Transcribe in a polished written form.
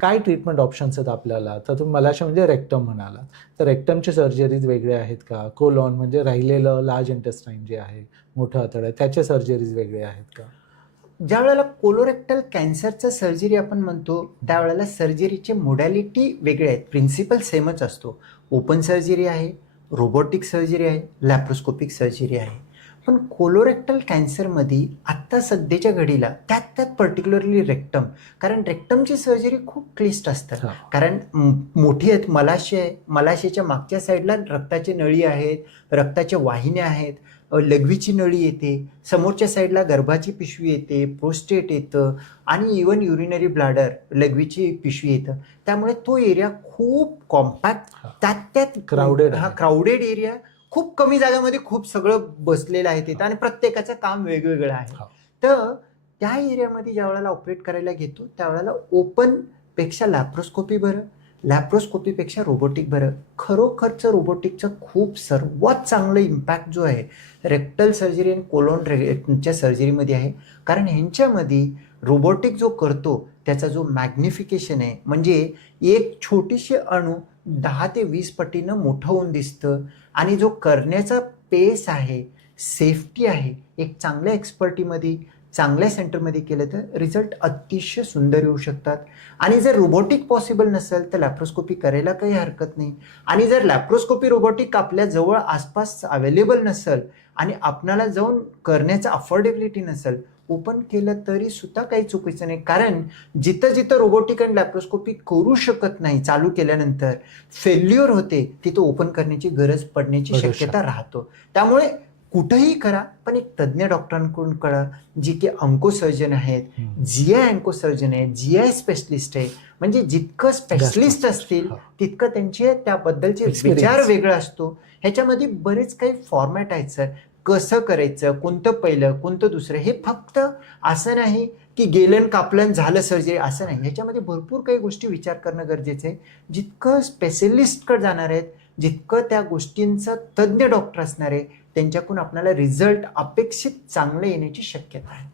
काय treatment options आहेत आपल्याला? तर तुम्ही मलाशय म्हणजे रेक्टम म्हणालात. तर रेक्टमची सर्जरीज वेगळ्या आहेत का? कोलॉन म्हणजे राहिलेलं लार्ज इंटेस्टाईन जे आहे, मोठं आतडं, त्याच्या सर्जरीज वेगळ्या आहेत का? ज्या वेळेला कोलोरेक्टल कॅन्सरचं सर्जरी आपण म्हणतो त्यावेळेला सर्जरीचे मोडॅलिटी वेगळे आहेत, प्रिन्सिपल सेमच असतो. ओपन सर्जरी आहे, रोबोटिक सर्जरी आहे, लॅप्रोस्कोपिक सर्जरी आहे. पण कोलोरेक्टल कॅन्सरमध्ये आत्ता सध्याच्या घडीला त्यात पर्टिक्युलरली रेक्टम, कारण रेक्टमची सर्जरी खूप क्लिष्ट असतात. कारण मोठी आहेत, मलाशय आहे, मलाशयाच्या मागच्या साईडला रक्ताची नळी आहेत, रक्ताच्या वाहिन्या आहेत, लघवीची नळी येते, समोरच्या साईडला गर्भाची पिशवी येते, प्रोस्टेट येतं आणि इवन युरिनरी ब्लॅडर लघवीची पिशवी येतं. त्यामुळे तो एरिया खूप कॉम्पॅक्ट, त्यात क्राऊडेड एरिया, खूप कमी जागेमध्ये खूप सगळं बसलेलं आहे तिथं आणि प्रत्येकाचं काम वेगवेगळं आहे. तर त्या एरियामध्ये ज्या वेळेला ऑपरेट करायला घेतो त्यावेळेला ओपन पेक्षा लॅप्रोस्कोपी बरं, लॅप्रोस्कोपीपेक्षा रोबोटिक बरं. खरोखरचं रोबोटिकचं खूप सर्वात चांगलं इम्पॅक्ट जो आहे रेक्टल सर्जरी आणि कोलॉनच्या सर्जरीमध्ये आहे. कारण ह्यांच्यामध्ये रोबोटिक जो करतो त्याचा जो मॅग्निफिकेशन आहे, म्हणजे एक छोटीशी अणू 10 ते 20 पटीनं मोठं होऊन दिसतं आणि जो करण्याचा पेस आहे, सेफ्टी आहे, एक चांगल्या एक्सपर्टीमध्ये चांगल्या सेंटरमध्ये केलं तर रिझल्ट अतिशय सुंदर येऊ शकतात. आणि जर रोबोटिक पॉसिबल नसेल तर लॅप्रोस्कोपी करायला काही हरकत नाही. आणि जर लॅप्रोस्कोपी रोबोटिक आपल्या जवळ आसपास अवेलेबल नसेल आणि आपणाला जाऊन करण्याचं अफोर्डेबिलिटी नसेल, ओपन केलं तरी सुद्धा काही चुकीचं नाही. कारण जिथं जिथं रोबोटिक आणि लॅप्रोस्कोपी करू शकत नाही चालू केल्यानंतर फेल्युअर होते, तिथं ओपन करण्याची गरज पडण्याची शक्यता राहतो. त्यामुळे कुठंही करा, पण एक तज्ज्ञ डॉक्टरांकडून करा, जी की ऑन्कोसर्जन आहेत, जीआय ऑन्कोसर्जन आहे, जीआय स्पेशलिस्ट आहे. म्हणजे जितकं स्पेशलिस्ट असतील तितकं त्यांचे त्याबद्दलचे विचार वेगळा असतो. ह्याच्यामध्ये बरेच काही फॉर्मॅट आहेत सर, कसं करायचं, कोणतं पहिलं कोणतं दुसरं, हे फक्त असं नाही की गेलं कापलं झालं सर्जरी, असं नाही. ह्याच्यामध्ये भरपूर काही गोष्टी विचार करणं गरजेचं आहे. जितकं स्पेशलिस्टकडे जाणार आहेत, जितकं त्या गोष्टींचा तज्ज्ञ डॉक्टर असणार आहे, त्यांच्याकडून आपल्याला रिझल्ट अपेक्षित चांगले येण्याची शक्यता आहे.